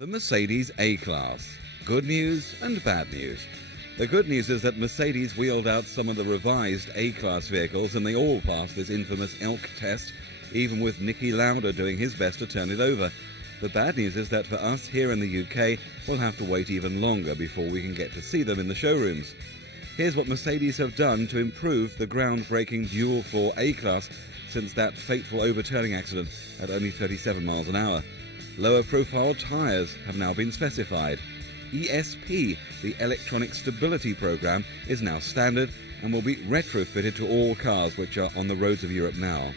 The Mercedes A Class. Good news and bad news. The good news is that Mercedes wheeled out some of the revised A Class vehicles and they all passed this infamous elk test, even with Niki Lauda doing his best to turn it over. The bad news is that for us here in the UK, we'll have to wait even longer before we can get to see them in the showrooms. Here's what Mercedes have done to improve the groundbreaking dual-floor A Class since that fateful overturning accident at only 37 miles an hour. Lower profile tyres have now been specified. E.S.P, the electronic stability program, is now standard and will be retrofitted to all cars which are on the roads of Europe now.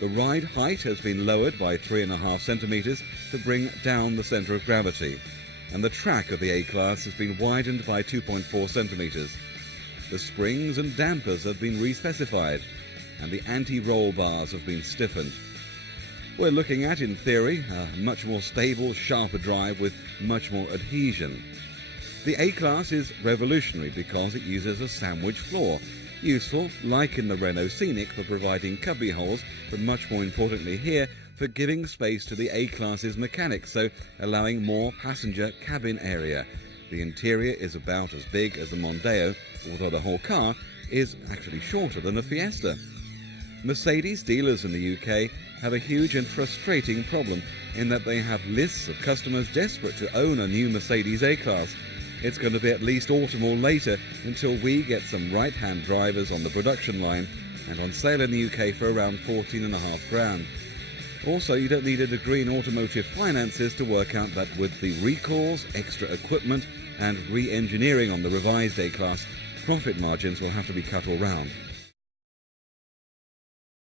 The ride height has been lowered by 3.5 centimetres to bring down the centre of gravity, and the track of the A-Class has been widened by 2.4 centimetres. The springs and dampers have been re-specified, and the anti-roll bars have been stiffened. We're looking at, in theory, a much more stable, sharper drive with much more adhesion. The A-Class is revolutionary because it uses a sandwich floor, useful, like in the Renault Scenic, for providing cubby holes, but much more importantly here, for giving space to the A-Class's mechanics, so allowing more passenger cabin area. The interior is about as big as the Mondeo, although the whole car is actually shorter than the Fiesta. Mercedes dealers in the UK have a huge and frustrating problem in that they have lists of customers desperate to own a new Mercedes A-Class. It's going to be at least autumn or later until we get some right-hand drivers on the production line and on sale in the UK for around 14.5 grand. Also, you don't need a degree in automotive finances to work out that with the recalls, extra equipment and re-engineering on the revised A-Class, profit margins will have to be cut all round.